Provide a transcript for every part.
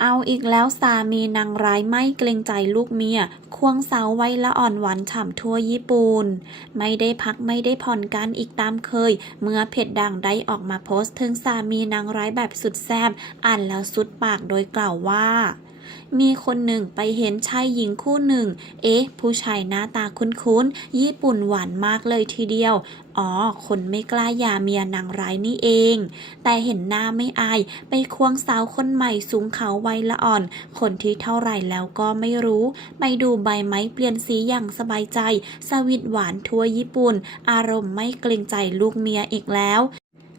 เอาอีกแล้วสามีนางร้ายไม่เกรงใจลูกเมีย ควงเสาไว้ละอ่อนหวานฉ่ำทั่วญี่ปุ่น ไม่ได้พักไม่ได้ผ่อนกันอีกตามเคย เมื่อเพจดังได้ออกมาโพสต์ถึงสามีนางร้ายแบบสุดแซ่บอ่านแล้วสุดปากโดยกล่าวว่า มีคนหนึ่งไปเห็นชายหญิงคู่หนึ่ง เอ๊ะ ผู้ชายหน้าตาคุ้นๆ ญี่ปุ่นหวานมากเลยทีเดียว อ๋อ คนไม่กล้าย่าเมียนางร้ายนี่เอง แต่เห็นหน้าไม่อาย ไปควงสาวคนใหม่สูงเขาวัยละอ่อน คนที่เท่าไหร่แล้วก็ไม่รู้ ไปดูใบไม้เปลี่ยนสีอย่างสบายใจ สวิตหวานทั่วญี่ปุ่น อารมณ์ไม่เกรงใจลูกเมียอีกแล้ว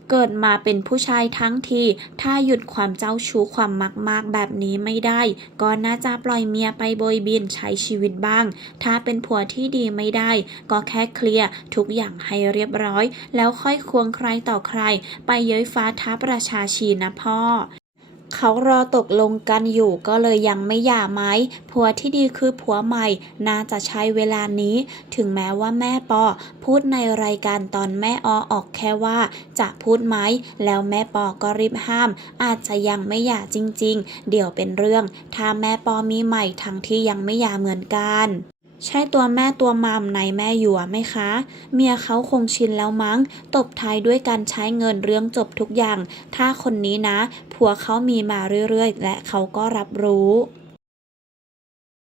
เกิดมาเป็นผู้ชายทั้งที ถ้าหยุดความเจ้าชู้ความมากๆแบบนี้ไม่ได้ ก็น่าจะปล่อยเมียไปโบยบินใช้ชีวิตบ้าง ถ้าเป็นผัวที่ดีไม่ได้ ก็แค่เคลียร์ทุกอย่างให้เรียบร้อย แล้วค่อยควงใครต่อใคร ไปเย้ยฟ้าท้าประชาชีนะพ่อ เขารอตกลงกันอยู่ก็เลยยังไม่หย่าไหมผัวที่ดีคือผัวใหม่ น่าจะใช้เวลานี้ ถึงแม้ว่าแม่ปอพูดในรายการตอนแม่อออกแค่ว่าจะพูดไหม แล้วแม่ปอก็รีบห้าม อาจจะยังไม่หย่าจริง ๆ เดี๋ยวเป็นเรื่อง ถ้าแม่ปอมีใหม่ทั้งที่ยังไม่หย่าเหมือนกัน ใช่ตัวแม่ตัวมัมในแม่อยัวไหมคะ เมียเขาคงชินแล้วมั้ง ตบท้ายด้วยการใช้เงินเรื่องจบทุกอย่าง ถ้าคนนี้นะ ผัวเขามีมาเรื่อยๆ และเขาก็รับรู้